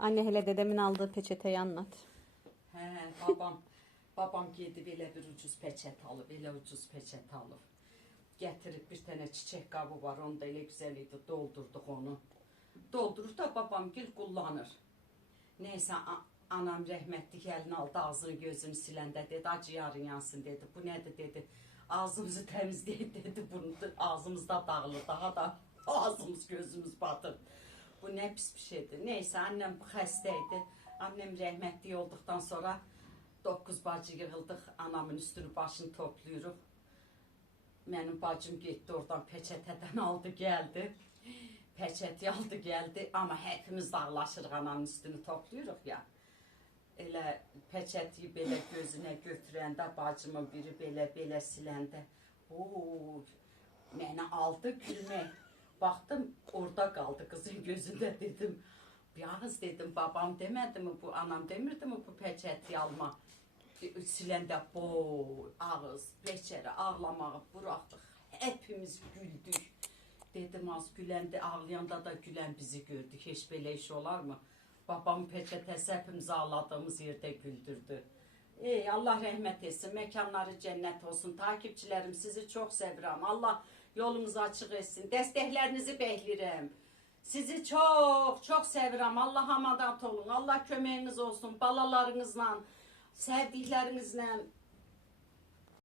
Anne hele dedemin aldığı peçeteyi anlat. He, babam giydi böyle bir ucuz peçet alıp, böyle ucuz peçet alıp. Getirip bir tane çiçek kabı var, onu da öyle güzeliydi, doldurduk onu. Doldurur da babam gül kullanır. Neyse anam rahmetli elini aldı, ağzını gözünü silende dedi, acı yarın yansın dedi. Bu nedir dedi, ağzımızı temizleyin dedi, bunu ağzımızda dağılır, daha da ağzımız gözümüz batır. Bu ne pis bir şeydi. Neyse annem hastaydı. Annem rahmetli olduktan sonra 9 bacı yığıldık. Anamın üstünü başını topluyoruz. Benim bacım gitti oradan peçeteden aldı geldi. Peçeti aldı geldi ama hepimiz dağlaşırıq ananın üstünü topluyoruz ya. Elə peçeti belə gözüne götürəndə bacımın biri belə siləndə məni aldı gülmək. Baktım orada kaldı kızın gözünde dedim. Bir ağız dedim babam demedi mi bu anam demirdi mi bu peçeti alma. Silende boy ağız beçeri ağlamağı bıraktık. Hepimiz güldük. Dedim az gülendi ağlayanda da gülen bizi gördük. Hiç böyle iş olar mı? Babam peçetesi hepimiz ağladığımız yerde güldürdü. Ey Allah rahmet etsin. Mekanları cennet olsun. Takipçilerim sizi çok seviyorum. Allah yolunuzu açık etsin. Desteklerinizi beklerim. Sizi çok çok seviyorum. Allah'a emanet olun. Allah kömeğiniz olsun. Balalarınızla, sevdiklerinizle